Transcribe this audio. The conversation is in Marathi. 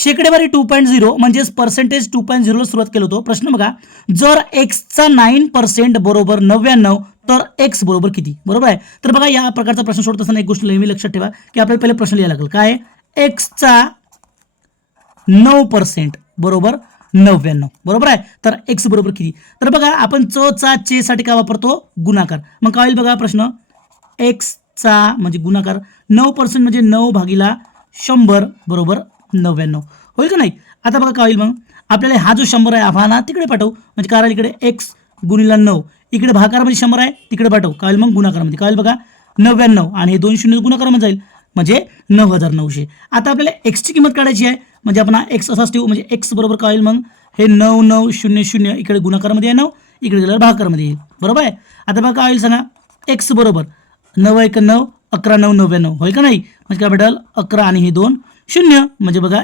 शेकडेवारी 2.0 म्हणजेच पर्सेंटेज 2.0 ला सुरुवात केलं होतं. प्रश्न बघा, जर एक्सचा 9% बरोबर 99 तर एक्स बरोबर किती? बरोबर आहे. तर बघा या प्रकारचा प्रश्न सोडत असताना एक गोष्ट नेहमी लक्षात ठेवा की आपल्याला पहिले प्रश्न लिहायला लागेल. काय? एक्सचा 9% बरोबर 99. बरोबर आहे. तर एक्स बरोबर किती? तर बघा आपण चा चे साठी काय वापरतो? गुणाकार. मग काय होईल बघा प्रश्न, एक्सचा म्हणजे गुणाकार 9% म्हणजे 9 भागिला 100 बरोबर 99 होईल का नाही? आता बघा काय होईल मग, आपल्याला हा जो 100 आहे हा ना तिकडे पाठवू, म्हणजे कारण इकडे एक्स गुणिला 9, इकडे भागाकारमध्ये 100 आहे तिकडे पाठवू, काय होईल मग गुणाकारामध्ये, काय होईल बघा 99 आणि हे 2 शून्य गुणाकारामध्ये जाईल म्हणजे 9900. आता आपल्याला एक्सची किंमत काढायची आहे, म्हणजे आपण हा एक्स असाच ठेवू, म्हणजे एक्स बरोबर काय होईल मग, हे 9900 इकडे गुणाकारामध्ये आहे 9, इकडे गेल्यावर भागाकारामध्ये येईल. बरोबर आहे. आता बघा काय होईल सांगा, एक्स बरोबर 9 1 9 11 9 99 होईल का नाही? म्हणजे काय भेटेल 11 आणि हे 2 शून्य, म्हणजे बघा